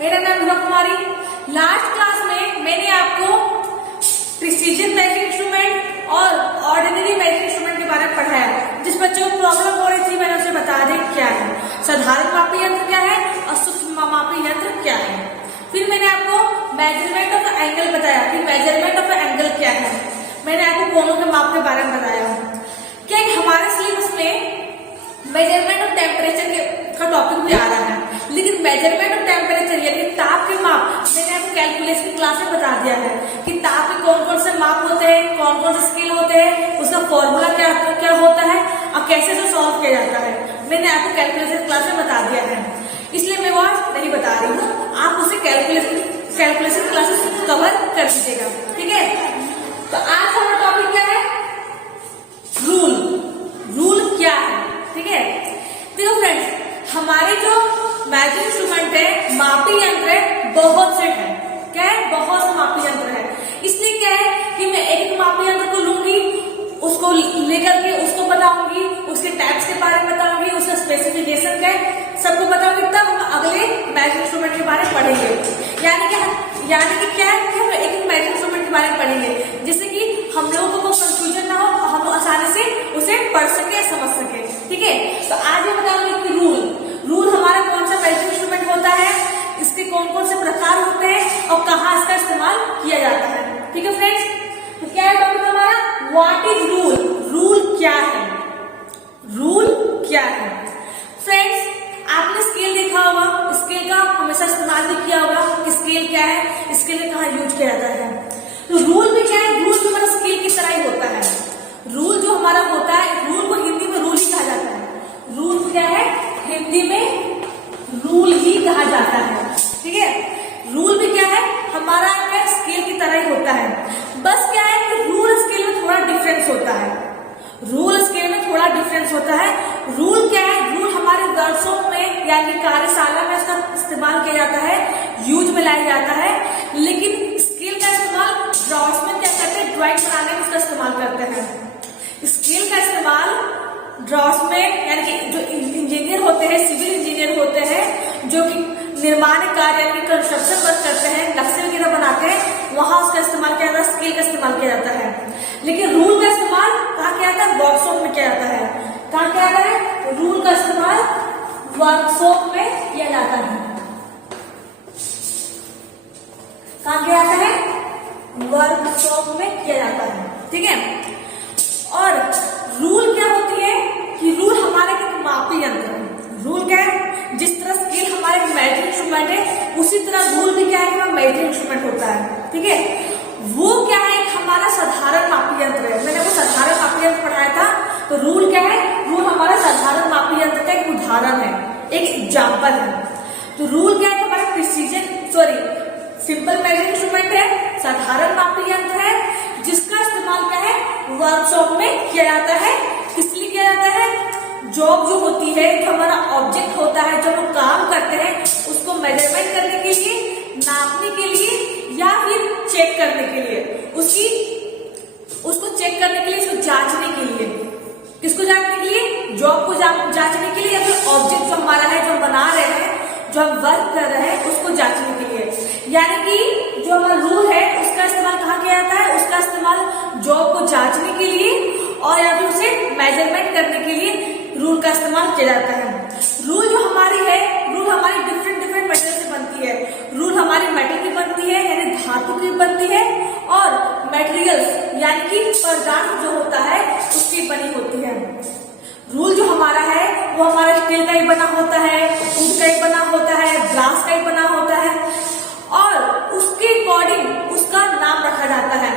मेरा नाम ध्रुव कुमारी। Last class में मैंने आपको प्रिसीजन मेजरिंग इंस्ट्रूमेंट और ऑर्डिनरी मेजरिंग इंस्ट्रूमेंट के बारे में पढ़ाया। जिस बच्चों को प्रॉब्लम हो रही थी मैंने उसे बता दें क्या है, साधारण मापी यंत्र क्या है और सूक्ष्म मापी यंत्र क्या है। फिर मैंने आपको मेजरमेंट ऑफ एंगल बताया कि मेजरमेंट ऑफ एंगल क्या है। मैंने आपको कोनों के माप के बारे में बताया। क्या हमारे सिलेबस में मेजरमेंट ऑफ टेम्परेचर का टॉपिक भी आ रहा है, लेकिन मेजरमेंट ऑफ टेम्परेचर यानी ताप के माप मैंने आपको कैलकुलेशन की क्लास में बता दिया है कि ताप के कौन कौन से माप होते हैं, कौन कौन से स्केल होते हैं, उसका फॉर्मूला क्या होता है और कैसे से सॉल्व किया जाता है। मैंने आपको कैलकुलेशन क्लास में बता दिया है, इसलिए मैं वो आज नहीं बता रही हूँ। आप उसे कैलकुलेशन क्लासेस कवर कर लीजिएगा, ठीक है। तो आज हमारा टॉपिक क्या है, रूल क्या है, ठीक है। देखो फ्रेंड्स, हमारे जो मेजरिंग इंस्ट्रूमेंट है, मापी यंत्र है, बहुत से है। क्या है, बहुत से मापी यंत्र है। इसलिए क्या है कि मैं एक मापी यंत्र को लूंगी, उसको लेकर के उसको बताऊंगी, उसके टाइप्स के बारे में बताऊंगी, उसका स्पेसिफिकेशन क्या है सबको बताऊंगी, तब हम अगले मेजरिंग इंस्ट्रूमेंट के बारे में पढ़ेंगे। यानी कि क्या है कि हम एक मेजरिंग इंस्ट्रूमेंट के बारे में पढ़ेंगे, जिससे कि हम लोगों को कंफ्यूजन ना हो और हम आसानी से उसे पढ़ सके, समझ सके, ठीक है। तो आज मैं बताऊंगी कि रूल हमारा कौन सा मेजरिंग इंस्ट्रूमेंट होता है, इसके कौन कौन से प्रकार होते हैं और कहाँ इसका इस्तेमाल किया जाता है, ठीक है फ्रेंड्स। तो क्या है टॉपिक हमारा, व्हाट इज रूल क्या है, रूल क्या है। फ्रेंड्स, आपने स्केल देखा होगा, स्केल का हमेशा इस्तेमाल भी किया होगा कि स्केल क्या है, स्केल में कहाँ यूज किया जाता है। तो रूल भी क्या है, रूल भी हमारा स्केल की तरह ही होता है। रूल जो हमारा होता है, रूल को हिंदी में रूल ही कहा जाता है। रूल क्या है, हिंदी में रूल ही कहा जाता है, ठीक है। रूल भी क्या है, हमारा क्या स्केल की तरह ही होता है। बस क्या है कि रूल स्केल में थोड़ा डिफरेंस होता है। रूल स्केल में थोड़ा डिफरेंस होता है। रूल क्या है, रूल हमारे वर्कशॉप में यानी कार्यशाला में इसका इस्तेमाल किया जाता है, यूज में लाया जाता है। लेकिन स्केल का इस्तेमाल ड्रॉइंग्स में क्या करते हैं, ड्राइंग बनाने में उसका इस्तेमाल करते हैं। स्केल का इस्तेमाल ड्रॉइंग्स में यानी कि जो इंजीनियर होते हैं, सिविल इंजीनियर होते हैं, जो कि निर्माण कार्य यानी कंस्ट्रक्शन वर्क करते हैं, नक्शे वगैरह बनाते हैं, वहां उसका इस्तेमाल किया जाता है, स्केल का इस्तेमाल किया जाता है। लेकिन रूल का इस्तेमाल कहाँ किया जाता है, वर्कशॉप में किया जाता है। कहाँ किया जाता है, रूल का इस्तेमाल वर्कशॉप में किया जाता है। कहाँ किया जाता है, वर्कशॉप में किया जाता है, ठीक है। और रूल क्या होती है कि रूल हमारे एक मापी यंत्र है। रूल क्या है, जिस तरह स्केल हमारे मेजरिंग इंस्ट्रूमेंट है, उसी तरह रूल भी क्या है, मेजरिंग इंस्ट्रूमेंट होता है, ठीक है। वो क्या है, हमारा साधारण मापी यंत्र है। मैंने वो साधारण मापी यंत्र पढ़ाया था। तो रूल क्या है, रूल हमारा साधारण मापी यंत्र का एक उदाहरण है, एक एग्जाम्पल है। तो रूल क्या है, हमारा सिंपल मेजरिंग इंस्ट्रूमेंट है, साधारण मापी यंत्र है, जिसका इस्तेमाल क्या है, वर्कशॉप में किया जाता है। किस लिए किया जाता है, जॉब जो होती है, जो हमारा ऑब्जेक्ट होता है, जब हम काम करते हैं, उसको मेजरमेंट करने के लिए, नापने के लिए या फिर चेक करने के लिए, उसको चेक करने के लिए, उसको जांचने के लिए। किसको जांचने के लिए, जॉब को जांचने के लिए, या फिर ऑब्जेक्ट जो हमारा है, जो हम बना रहे हैं, जो हम वर्क कर रहे हैं, उसको जांचने के लिए। यानी कि जो हमारा रूल है उसका इस्तेमाल कहाँ किया जाता है, उसका इस्तेमाल जॉब को जांचने के लिए और या फिर उसे मेजरमेंट करने के लिए रूल का इस्तेमाल किया जाता है। रूल जो हमारी है, रूल हमारी डिफरेंट मेटेरियल से बनती है। रूल हमारी मेटल की बनती है यानी धातु की बनती है, और मटेरियल्स यानी कि पदार्थ जो होता है उसकी बनी होती है। रूल जो हमारा है वो हमारा स्टील का ही बना होता है, ऊन का ही बना होता है, ग्लास का ही बना होता है, और उसके अकॉर्डिंग उसका नाम रखा जाता है।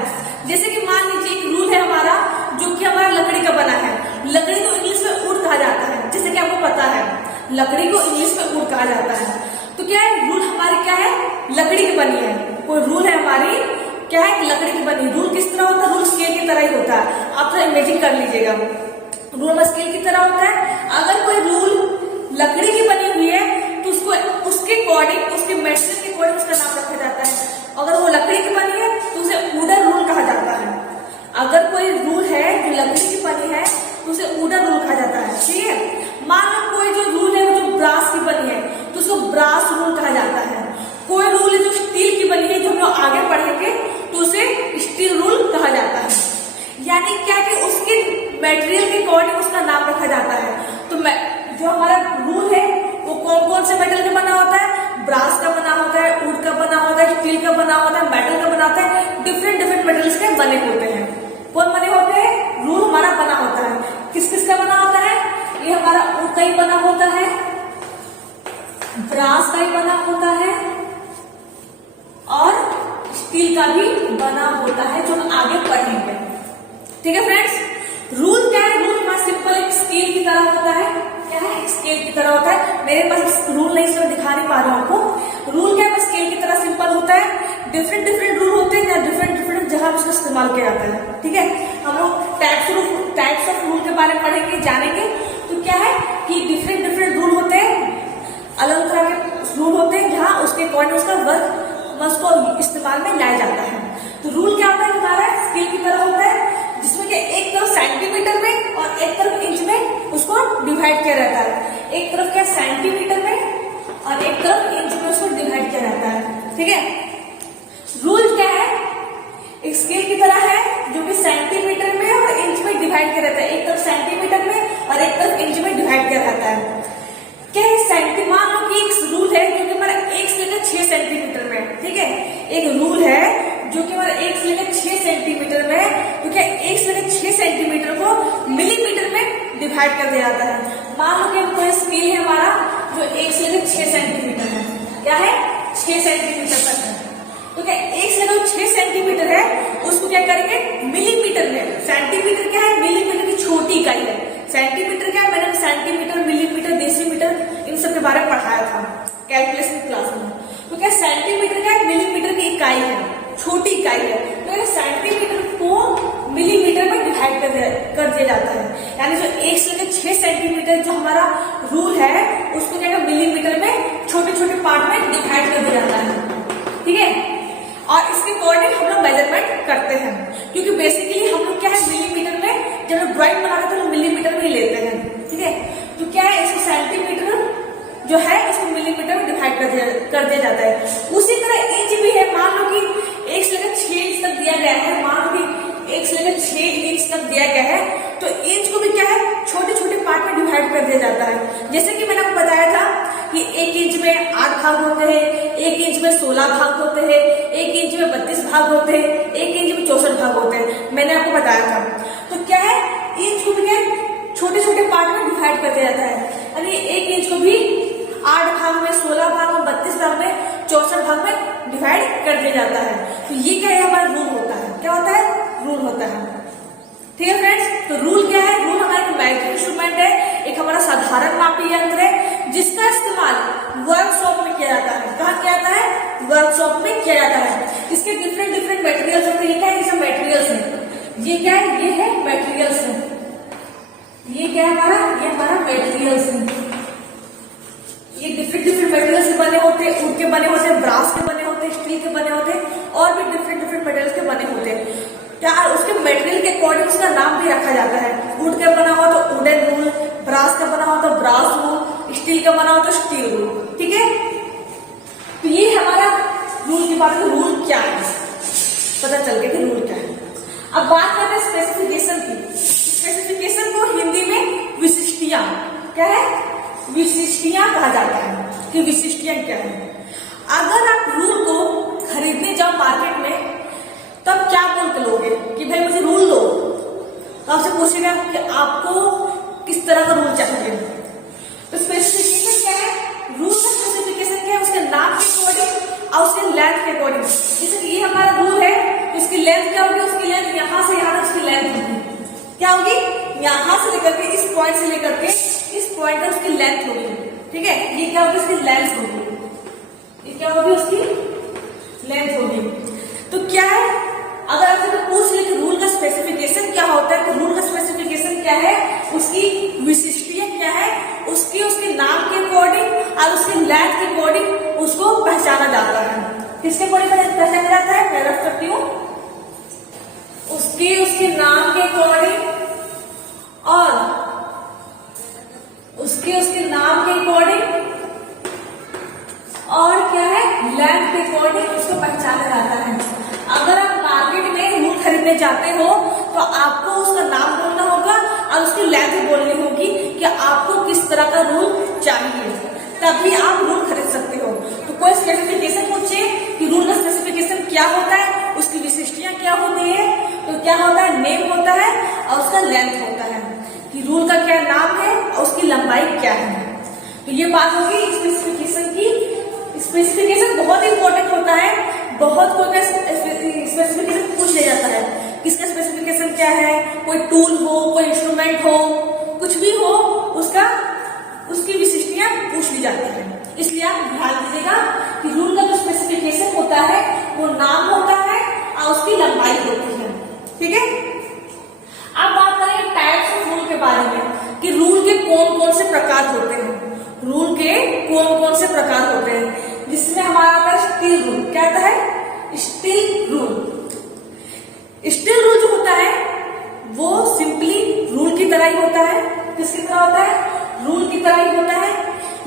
जैसे कि मान लीजिए एक रूल है हमारा जो कि हमारा लकड़ी का बना है। लकड़ी को इंग्लिश में वुड कहा जाता है, जैसे कि आपको पता है, लकड़ी को इंग्लिश में वुड कहा जाता है। तो क्या है, रूल हमारी क्या है, लकड़ी की बनी है। कोई रूल है हमारी क्या है, लकड़ी की बनी। रूल किस तरह होता है, रूल स्केल की तरह ही होता है। आप थोड़ा इमेजिन कर लीजिएगा, रूल हमारा स्केल की तरह होता है। अगर कोई रूल लकड़ी की बनी हुई है तो उसको उसके अकॉर्डिंग, उसके मेटेरियल के अकॉर्डिंग उसका नाम रखा जाता है। अगर वो लकड़ी की बनी है तो उसे वुडन रूल कहा जाता है। अगर कोई रूल है जो लकड़ी की बनी है तो उसे वुडन रूल कहा जाता है, ठीक है। मान लो कोई जो रूल है जो ब्रास की बनी है तो उसको ब्रास रूल कहा जाता है। ब्रास का भी बना होता है और स्टील का भी बना होता है, जो हम आगे पढ़ेंगे। ठीक है फ्रेंड्स, रूल क्या है? रूल हमारा सिंपल एक स्केल की तरह होता है। क्या है? स्केल की तरह होता है। मेरे पास रूल नहीं, इसलिए दिखा नहीं पा रहा हूं आपको। रूल क्या है? स्केल की तरह सिंपल होता है। डिफरेंट डिफरेंट रूल होते हैं या डिफरेंट डिफरेंट जगह उसका इस्तेमाल किया जाता है। ठीक है, हम लोग टाइप्स ऑफ रूल के बारे में पढ़ेंगे, जानेंगे। तो क्या है कि डिफरेंट डिफरेंट रूल होते हैं, अलग तरह के रूल होते हैं, जहाँ उसके अकॉर्डिंग उसका वर्क उसको इस्तेमाल में लाया जाता है। तो रूल क्या होता है? हमारा स्केल की तरह होता है, जिसमें कि एक तरफ सेंटीमीटर में और एक तरफ इंच में उसको डिवाइड किया रहता है। एक तरफ क्या सेंटीमीटर में और एक तरफ इंच में उसको डिवाइड किया रहता है। ठीक है, रूल क्या है? एक स्केल की तरह है, जो कि सेंटीमीटर में और इंच में डिवाइड किया रहता है। एक तरफ सेंटीमीटर में और एक तरफ इंच में डिवाइड किया रहता है। क्या है? मान लो कि एक रूल है जो कि हमारा 1 से लेकर 6 सेंटीमीटर में। ठीक है, एक रूल है जो कि हमारा 1 से लेकर 6 सेंटीमीटर में, तो क्या 1 से लेकर 6 सेंटीमीटर को मिलीमीटर में डिवाइड कर दिया जाता है। मान लो कि कोई स्केल है हमारा जो 1 से लेकर 6 सेंटीमीटर है। क्या है? 6 सेंटीमीटर तक है। तो क्या 1 से लेकर 6 सेंटीमीटर है, उसको क्या करेंगे? मिलीमीटर में। सेंटीमीटर क्या है? मिलीमीटर की छोटी इकाई है। सेंटीमीटर क्या है? मैंने सेंटीमीटर, मिलीमीटर, डेसीमीटर इन सब के बारे में पढ़ाया था कैलकुलेशन क्लास में। तो क्या सेंटीमीटर क्या है? मिलीमीटर की इकाई है, छोटी इकाई है। तो सेंटीमीटर को मिलीमीटर में डिवाइड कर दिया जाता है। यानी जो 1 से लेकर 6 सेंटीमीटर जो हमारा रूल है, उसको क्या मिलीमीटर में छोटे छोटे पार्ट में डिवाइड कर दिया जाता है। ठीक है, और इसके अकॉर्डिंग हम लोग मेजरमेंट करते हैं, क्योंकि बेसिकली हम लोग क्या है मिलीमीटर में जब हम ड्राइंग बनाते हैं तो मिलीमीटर में ही लेते हैं। ठीक है, तो क्या है इसको सेंटीमीटर जो है उसको मिलीमीटर में डिवाइड कर दिया जाता है। उसी तरह इंच भी है। मान लो कि 1 से लेकर 6 इंच तक दिया गया है। मान लो कि 1 से लेकर 6 इंच तक दिया गया है, तो इंच को भी क्या है छोटे छोटे पार्ट में डिवाइड कर दिया जाता है। जैसे कि मैंने आपको बताया था कि 1 इंच में 8 भाग होते हैं, 1 इंच में 16 भाग होते हैं, 1 इंच में 32 भाग होते हैं, 1 इंच में 64 भाग होते हैं। मैंने आपको बताया था। तो क्या है इंच को भी क्या छोटे छोटे पार्ट में डिवाइड कर दिया जाता है। यानी 1 इंच को भी 8 भाग में, 16 भाग में, 32 भाग में, 64 भाग में डिवाइड कर दिया जाता है। तो ये क्या है? हमारा रूल होता है। क्या होता है? रूल होता है। ठीक है फ्रेंड्स, तो रूल क्या है? रूल हमारा एक मेजरिंग इंस्ट्रूमेंट है, एक हमारा साधारण मापी यंत्र है, जिसका इस्तेमाल वर्कशॉप में किया जाता है। कहाँ किया जाता है? वर्कशॉप में किया जाता है। इसके डिफरेंट डिफरेंट मटेरियल्स होते हैं। ये क्या है? ये सब मटेरियल्स है। ये क्या है? ये है मटेरियल्स है। ये क्या है हमारा? ये हमारा मटेरियल्स है। ये डिफरेंट डिफरेंट मटेरियल से बने होते हैं, ऊड के बने होते हैं, ब्रास के बने होते हैं, स्टील के बने होते हैं, और भी डिफरेंट डिफरेंट मटेरियल के बने होते हैं। क्या उसके मटेरियल के अकॉर्डिंग उसका नाम भी रखा जाता है। वुड का बना हुआ तो वुडन रूल, ब्रास का बना हुआ तो ब्रास रूल, स्टील का बना हुआ तो स्टील रूल। ठीक है, तो ये हमारा रूल की बात है। रूल क्या है पता चल गया कि रूल क्या है। अब बात करते हैं स्पेसिफिकेशन की। स्पेसिफिकेशन को हिंदी में विशिष्टियां, क्या है? विशिष्टियां कहा जाता है कि विशिष्टियां क्या है। अगर आप रूल को खरीदने जाओ मार्केट में, तब क्या बोल के लोगे कि भाई मुझे रूल दो, तो आपसे पूछेगा कि आपको किस तरह का रूल चाहिए। तो स्पेसिफिकेशन क्या है? रूल का स्पेसिफिकेशन क्या है? उसके नाम के अकॉर्डिंग और उसके लेंथ के अकॉर्डिंग। जैसे कि ये हमारा रूल है, तो इसकी लेंथ क्या होगी? उसकी लेंथ यहाँ से यहाँ तक उसकी लेंथ होगी। क्या होगी? यहाँ से लेकर के इस पॉइंट से लेकर के इस पॉइंट तक उसकी लेंथ होगी। ठीक है, ये क्या होगी? उसकी लेंथ होगी। ये क्या होगी? उसकी लेंथ होगी। तो क्या है, अगर आपसे पूछ ले कि रूल का स्पेसिफिकेशन क्या होता है, तो रूल का स्पेसिफिकेशन क्या है? उसकी विशिष्टियां क्या है, उसके नाम के अकॉर्डिंग और उसके लेंथ के अकॉर्डिंग उसको पहचाना जाता है। किसके अकॉर्डिंग पहचाना जाता है? मैं रख सकती हूँ उसके नाम के अकॉर्डिंग और उसके नाम के अकॉर्डिंग और क्या है? लेंथ के अकॉर्डिंग उसको पहचाना जाता है। अगर आप मार्केट में रूल खरीदने जाते हो तो आपको उसका नाम बोलना होगा और उसकी लेंथ बोलनी होगी कि आपको किस तरह का रूल चाहिए, तभी आप रूल खरीद सकते हो। तो कोई स्पेसिफिकेशन पूछे कि रूल का स्पेसिफिकेशन क्या होता है, उसकी विशिष्टियां क्या होती है, तो क्या होता है? नेम होता है और उसका लेंथ होता है कि रूल का क्या नाम है और उसकी लंबाई क्या है। तो ये बात होगी स्पेसिफिकेशन स्पेसिफिकेशन बहुत इंपॉर्टेंट होता है, बहुत कोई स्पेसिफिकेशन पूछ लिया जाता है, किसका स्पेसिफिकेशन क्या है, कोई टूल हो, कोई इंस्ट्रूमेंट हो, कुछ भी हो, उसकी विशिष्टियां पूछ ली जाती है। इसलिए आप ध्यान दीजिएगा कि रूल का जो स्पेसिफिकेशन होता है वो नाम होता है और उसकी लंबाई होती है। ठीक है, अब बात करेंगे टाइप्स ऑफ रूल के बारे में कि रूल के कौन कौन से प्रकार होते हैं। रूल के कौन कौन से प्रकार होते हैं, जिसमें हमारा आता है स्टील रूल। क्या आता है? Steel rule. स्टील रूल जो होता है वो सिंपली रूल की तरह ही होता है। किसकी तरह होता है? रूल की तरह ही होता है,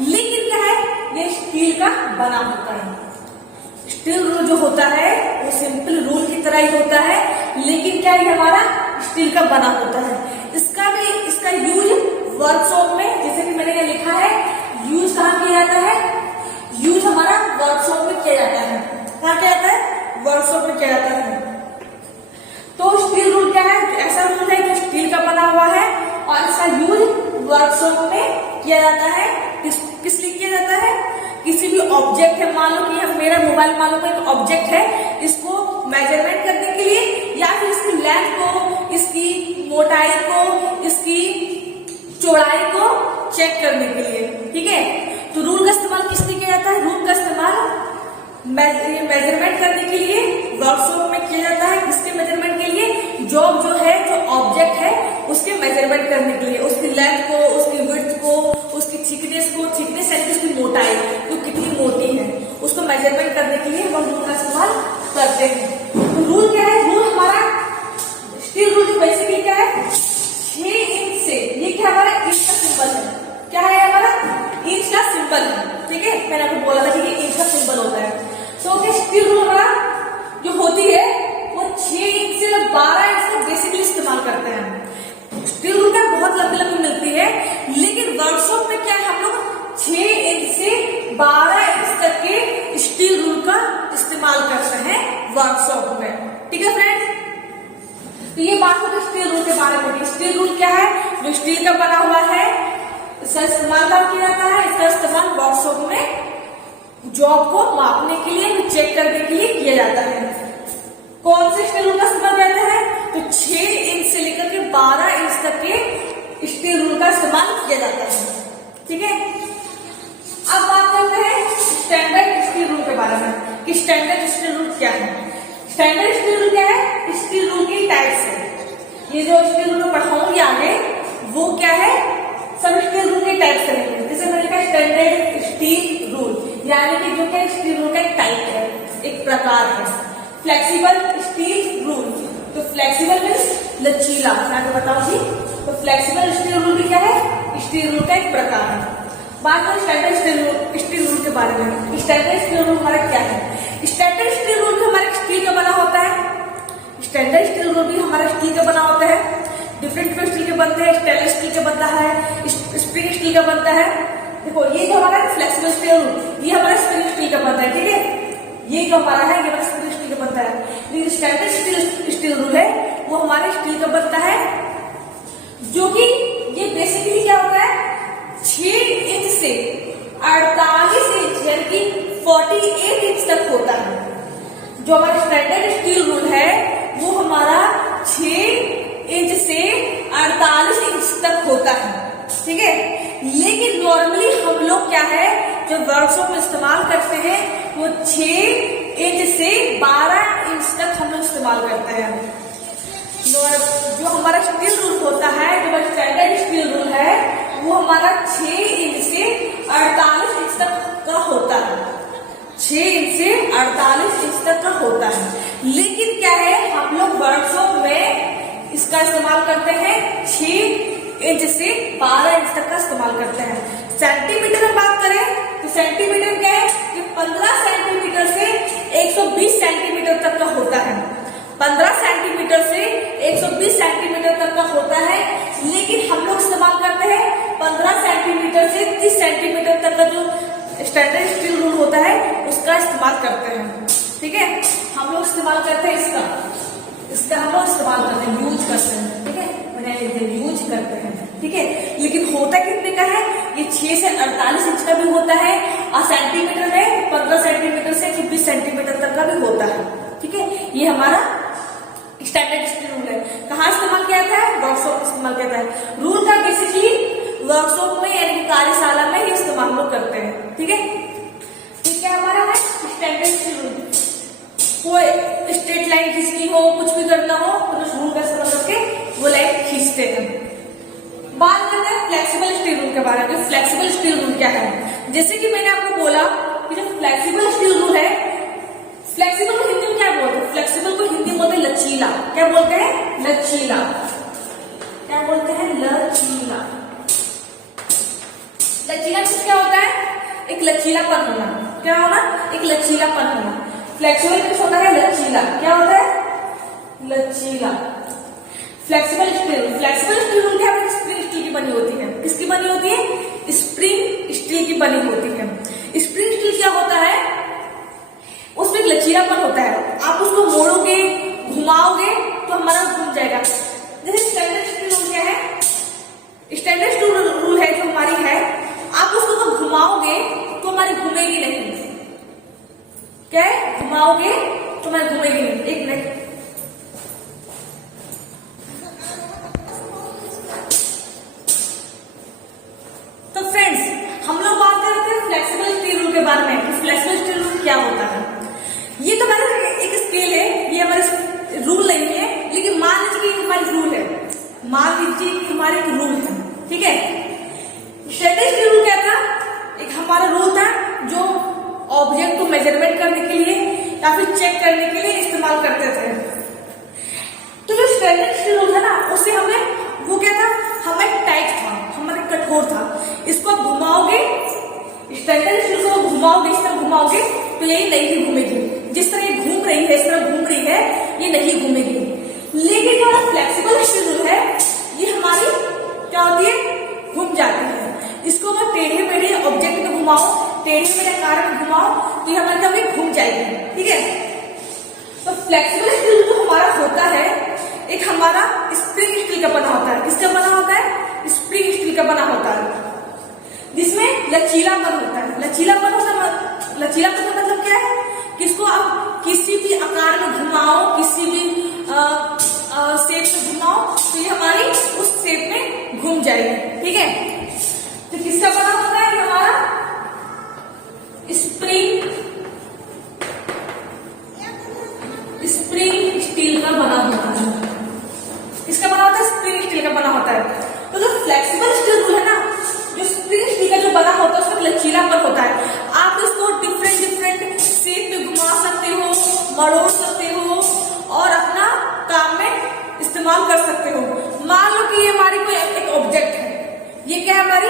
लेकिन क्या है, ये स्टील का बना होता है। स्टील रूल जो होता है वो सिंपल रूल की तरह ही होता है, लेकिन क्या है, हमारा स्टील का बना होता है। इसका यूज वर्कशॉप में, जैसे कि मैंने यहाँ लिखा है, यूज कहाँ किया जाता है? यूज हमारा वर्कशॉप में किया जाता है। कहाँ किया जाता है? वर्कशॉप में किया जाता है। तो स्टील रूल क्या है? ऐसा रूल है जो स्टील का बना हुआ है और इसका यूज वर्कशॉप में किया जाता है। किस लिए किया जाता है? किसी भी ऑब्जेक्ट है, मान लो कि मेरा मोबाइल मान लो एक ऑब्जेक्ट है, इसको मेजरमेंट करने के लिए या फिर इसकी लेंथ को, इसकी मोटाई को, इसकी चौड़ाई को चेक करने के लिए। ठीक है, तो रूल का इस्तेमाल किस लिए किया जाता है? रूल का इस्तेमाल मेजरमेंट करने के लिए वर्कशॉप में किया जाता है। किसके मेजरमेंट के लिए? जो ऑब्जेक्ट है उसके मेजरमेंट करने के लिए, उसकी लेंथ को, उसकी विड्थ को, उसकी थिकनेस को, थिकनेस यानी उसकी मोटाई तो कितनी मोटी है, उसको मेजरमेंट करने के लिए हम रूल का इस्तेमाल करते हैं। तो रूल क्या है? रूल हमारा स्टील रूल बेसिकली क्या है? 6 इंच से, ये क्या हमारा इंच का सिंबल है। क्या है हमारा? इंच का सिंबल है। ठीक है, मैंने आपको बोला था कि ये इंच का सिंबल होता है। तो स्टील रूल हमारा जो होती है वो 6 इंच से 12 इंच तक बेसिकली इस्तेमाल करते हैं। स्टील रूल का बहुत लंबी लंबी मिलती है, लेकिन वर्कशॉप में क्या है, हम लोग 6 इंच से 12 इंच तक के स्टील रूल का इस्तेमाल करते हैं वर्कशॉप में। ठीक है फ्रेंड्स, तो ये बात होगी स्टील रूल के बारे में। स्टील रूल क्या है? जो स्टील का बना हुआ है, इसका इस्तेमाल किया जाता है। इसका इस्तेमाल वर्कशॉप में जॉब को मापने के लिए, चेक करने के लिए किया जाता है। कौन से स्टील रूल का इस्तेमाल करते हैं? तो 6 इंच से लेकर के 12 इंच तक के स्टील रूल का इस्तेमाल किया जाता है। ठीक है, अब बात करते हैं स्टैंडर्ड स्टील रूल के बारे में कि स्टैंडर्ड स्टील रूल क्या है। स्टैंडर्ड स्टील रूल क्या है? स्टील रूल की टाइप्स है। ये जो स्टील रूल पढ़ाऊंगी आगे वो क्या है, सब स्टील रूल के टाइप्स रहेंगे। जैसे मैंने कहा स्टैंडर्ड स्टील रूल, यानी कि जो क्या स्टील रूल का एक टाइप है, एक प्रकार है। फ्लेक्सिबल स्टील रूल, तो फ्लेक्सिबल मीन्स लचीला, मैं आपको बताऊंगी। तो फ्लेक्सिबल स्टील रूल भी क्या है? स्टील रूल का एक प्रकार है। बात करें स्टैंडर्ड स्टील रूल के बारे में। स्टैंडर्ड स्टील रूल हमारा क्या है? स्टैंडर्ड स्टील रूल भी हमारे स्टील का बना होता है। स्टैंडर्ड स्टील रूल भी हमारा स्टील का बना होता है। डिफरेंट स्टील के बनते हैं, स्टेनलेस स्टील का बनता है, स्प्रिंग स्टील का बनता है। देखो ये जो हमारा फ्लेक्सिबल स्टील रूल, ये हमारा स्प्रिंग स्टील का बनता है। ठीक है, ये जो हमारा है ये हमारा स्प्रिंग स्टील का बनता है। लेकिन स्टैंडर्ड स्टील रूल है वो हमारे स्टील का बनता है, जो कि ये बेसिकली क्या होता है, 6 इंच से 48 इंच यानी कि 48 इंच तक होता है। जो हमारा स्टैंडर्ड स्टील रूल है वो हमारा 6 इंच से 48 इंच तक होता है। ठीक है, लेकिन नॉर्मली हम लोग क्या है जो वर्कशॉप में इस्तेमाल करते हैं वो 6 इंच से 12 इंच तक हम लोग इस्तेमाल करते हैं। जो हमारा स्टील रूल होता है, जो स्टैंडर्ड स्टील रूल है वो हमारा 6 इंच से 48 इंच तक का होता है। 6 इंच से 48 इंच तक का होता है। लेकिन क्या है, हम लोग वर्कशॉप में इसका इस्तेमाल करते हैं 6 इंच से 12 इंच तक का इस्तेमाल करते हैं। सेंटीमीटर में बात करें तो सेंटीमीटर क्या है कि 15 सेंटीमीटर से 120 सेंटीमीटर तक का होता है। 15 सेंटीमीटर से 120 सेंटीमीटर तक का होता है, लेकिन हम लोग इस्तेमाल करते हैं 15 सेंटीमीटर से 30 सेंटीमीटर तक का जो स्टैंडर्ड स्टील रूल होता है उसका इस्तेमाल करते हैं। ठीक है, हम लोग इस्तेमाल करते हैं इसका हम लोग इस्तेमाल करते हैं, यूज करते हैं। ठीक है, मैंने यूज करते हैं। ठीक है, लेकिन होता कितने का है, ये 6 से 48 इंच का भी होता है और सेंटीमीटर में 15 सेंटीमीटर तक का भी होता है। ठीक है, ये हमारा स्टैंडर्ड स्टील रूल है। कहाँ इस्तेमाल किया जाता है? वर्कशॉप में इस्तेमाल किया जाता है। रूल का बेसिकली वर्कशॉप में यानी कि कार्यशाला में ही इस्तेमाल लोग करते हैं। ठीक है, ये क्या हमारा है? Standard steel rule. कोई स्ट्रेट लाइन खींचनी हो, कुछ भी करना हो तो उस रूल का इस्तेमाल करके वो लाइन खींचते हैं। बात करते हैं फ्लेक्सिबल स्टील रूल के बारे में। फ्लेक्सिबल स्टील रूल क्या है? जैसे कि मैंने आपको बोला कि जो फ्लेक्सिबल स्टील रूल है, फ्लेक्सिबल को हिंदी में क्या बोलते हैं? फ्लेक्सिबल को हिंदी में बोलते हैं लचीला। क्या बोलते हैं? लचीला। क्या बोलते हैं? लचीला। लचीला क्या होता है? एक लचीलापन होना। क्या होना? एक लचीलापन होना। फ्लेक्सिबल किस होता है? लचीला। क्या होता है? लचीला। Flexible steel. Flexible steel rule क्या है? स्प्रिंग स्टील की बनी होती है। किसकी बनी होती है? स्प्रिंग स्टील की बनी होती है। स्प्रिंग स्टील क्या होता है? उसमें एक लचीलापन होता है। आप उसको मोड़ोगे, घुमाओगे तो हमारा घूम जाएगा। जैसे स्टैंडर्ड स्टील रूल क्या है? स्टैंडर्ड स्टील रूल है जो हमारी है, आप उसको तो घुमाओगे तो हमारी घूमेगी नहीं। क्या है? घुमाओगे तो हमारी घूमेगी नहीं। एक मिनट, तो फ्रेंड्स हम लोग बात करते हैं फ्लेक्सिबल स्टील रूल के बारे में कि फ्लेक्सिबल स्टील रूल क्या होता है। ये तो हमारा एक स्केल है, ये हमारा रूल नहीं है, लेकिन मान लीजिए कि हमारी रूल है। मान लीजिए कि हमारे एक रूल है। ठीक है, स्टैंडर्ड स्टील रूल क्या था? एक हमारा रूल था जो ऑब्जेक्ट को मेजरमेंट करने के लिए या फिर चेक करने के लिए इस्तेमाल करते थे। तो जो स्टैंडर्ड स्टील रूल था ना, उससे हमें वो क्या था? हमें टाइट था, हमारे कठोर था। इसको आप घुमाओगे, स्टैंडर्ड स्टील को घुमाओगे, इस तरह घुमाओगे तो यही नहीं घूमेगी। जिस तरह ये घूम रही है, इस तरह घूम रही है, ये नहीं घूमेगी। लेकिन जो फ्लेक्सिबल स्टील रूल है, ये हमारी क्या होती है? घूम जाती है। इसको वो टेढ़े मेढ़े ऑब्जेक्ट में घुमाओ, टेढ़े मेढ़े आकार में घुमाओ तो ये हमारे कभी घूम जाएगी। ठीक है, तो फ्लेक्सिबल स्टील जो हमारा होता है, एक हमारा स्प्रिंग स्टील का बना होता है। किसका बना होता है? स्प्रिंग स्टील का बना होता है, जिसमें लचीलापन होता है। लचीलापन का मतलब क्या है? कि इसको आप किसी भी आकार में घुमाओ, किसी भी शेप में घुमाओ तो ये हमारी उस शेप में घूम जाएगी। ठीक है, तो किसका बना होता है? हमारा स्प्रिंग स्टील का बना होता है। इसका बना होता है? स्प्रिंग स्टील का बना होता है। तो जो फ्लेक्सिबल स्टील रूल है ना, जो स्प्रिंग स्टील का जो बना होता है उसमें लचीलापन होता है। आप इसको डिफरेंट डिफरेंट शेप में घुमा सकते हो, मरोड़ सकते हो और अपना काम में इस्तेमाल कर सकते हो। मान लो कि ये हमारी कोई एक ऑब्जेक्ट है। ये क्या है? हमारी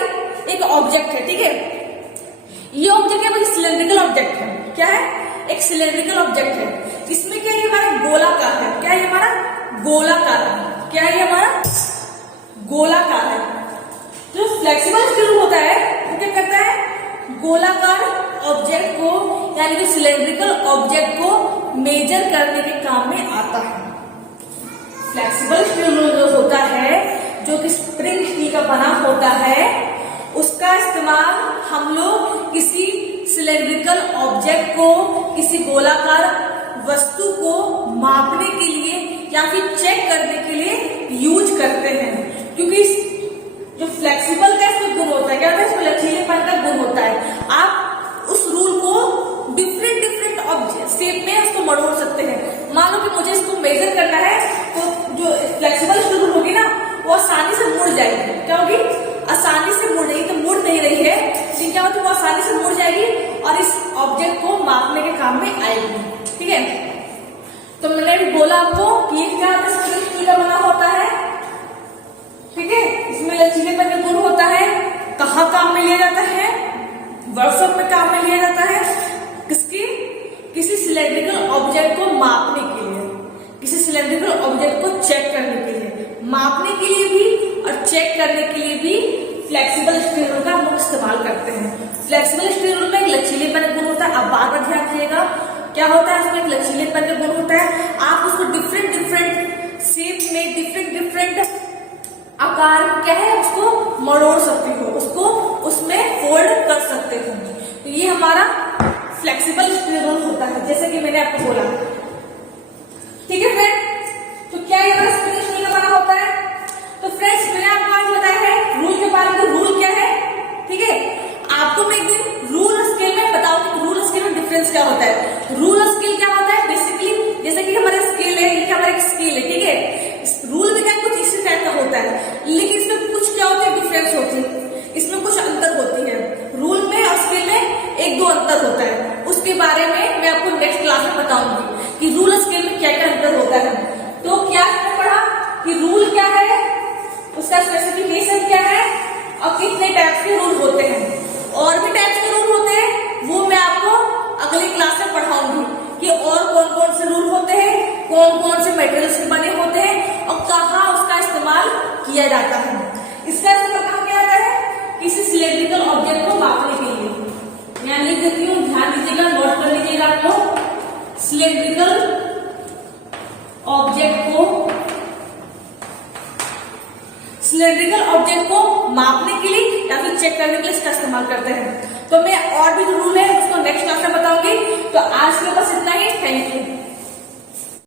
एक ऑब्जेक्ट है। ठीक है, ये ऑब्जेक्ट है, सिलेंड्रिकल ऑब्जेक्ट है। क्या है? एक सिलेंड्रिकल ऑब्जेक्ट है। इसमें क्या है? हमारा गोलाकार है। क्या है? हमारा गोलाकार है। क्या है? हमारा गोलाकार है। जो फ्लेक्सिबल स्टील रूल होता है वो क्या करता है? गोलाकार ऑब्जेक्ट को यानी कि सिलेंड्रिकल ऑब्जेक्ट को मेजर करने के काम में आता है। फ्लेक्सिबल स्टील रूल जो होता है, जो कि स्प्रिंग स्टील का बना होता है, उसका इस्तेमाल हम लोग किसी सिलेंड्रिकल ऑब्जेक्ट को, किसी गोलाकार वस्तु को मापने के लिए या फिर चेक करने के लिए यूज करते हैं। क्योंकि जो फ्लेक्सिबल का इसमें गुण होता है, क्या होता है? इसमें लचीलेपन का गुण होता है। आप उस रूल को डिफरेंट डिफरेंट ऑब्जेक्ट शेप में उसको मरोड़ सकते हैं। मान लो कि मुझे इसको मेजर करना है, तो जो फ्लेक्सिबल रूल होगी ना, वो आसानी से मुड़ जाएगी। क्या होगी? आसानी से मुड़ रही, तो मुड़ नहीं रही है, लेकिन क्या होती है? वो आसानी से मुड़ जाएगी और इस ऑब्जेक्ट को मापने के काम में आएगी। ठीक है, तो मैंने भी बोला आपको कि ये क्या स्प्रिंग स्टील का बना होता है। ठीक है, इसमें लचीलेपन का गुण होता है। कहाँ काम में लिया जाता है? वर्कशॉप में काम में लिया जाता है। किसकी? किसी सिलेंड्रिकल ऑब्जेक्ट को मापने के लिए, किसी सिलेंड्रिकल ऑब्जेक्ट को चेक करने के लिए, मापने के लिए भी और चेक करने के लिए भी फ्लेक्सिबल स्टील रूल का हम लोग इस्तेमाल करते हैं। फ्लेक्सिबल स्टील रूल में एक लचीलेपन का गुण होता है। आप बार बार ध्यान रखिएगा, क्या होता है? उसमें एक लचीलेपन का गुण होता है। आप उसको डिफरेंट डिफरेंट शेप में, डिफरेंट डिफरेंट आकार क्या है, उसको मरोड़ सकते हो, उसको उसमें फोल्ड कर सकते हो। तो ये हमारा फ्लेक्सिबल स्टील रूल होता है। जैसे कि मैंने आपको बोला। ठीक है फ्रेंड, तो क्या ये हमारा स्प्रिंग स्केल का बना होता है? तो फ्रेंड्स मैंने आपको आज बताया है रूल के बारे में, रूल क्या है। ठीक है, आपको मैं एक दिन रूल स्केल में बताऊंगी कि रूल स्केल में डिफरेंस क्या होता है। रूल स्केल क्या होता है? बेसिकली जैसे कि हमारा स्केल है, ये हमारा एक स्केल है, ठीक है। रूल में क्या कुछ इसी टाइप का होता है, लेकिन इसमें कुछ क्या होता है, डिफरेंस होती है, इसमें कुछ अंतर होती है। रूल में और स्केल में एक दो अंतर होता है, उसके बारे में मैं आपको नेक्स्ट क्लास में बताऊंगी कि रूल स्केल में क्या क्या अंतर होता है। तो क्या पढ़ा कि रूल क्या है, उसका स्पेसिफिकेशन क्या है और कितने टाइप्स के रूल होते हैं। और भी टाइप्स के रूल होते हैं, वो मैं आपको अगली क्लास में पढ़ाऊंगी कि और कौन कौन से रूल होते हैं, कौन कौन से मटेरियल से बने होते हैं और कहाँ उसका इस्तेमाल किया जाता है। इसका इस्तेमाल कहाँ किया जाता है? किसी सिलेंड्रिकल ऑब्जेक्ट को मापने के लिए। यहाँ लिख देती हूँ, ध्यान दीजिएगा, नोट कर लीजिएगा आप लोग। सिलेंड्रिकल ऑब्जेक्ट को मापने के लिए या फिर चेक करने के लिए इसका इस्तेमाल करते हैं। तो मैं और भी जो रूल है उसको नेक्स्ट क्लास में बताऊंगी। तो आज के बस इतना ही, थैंक यू।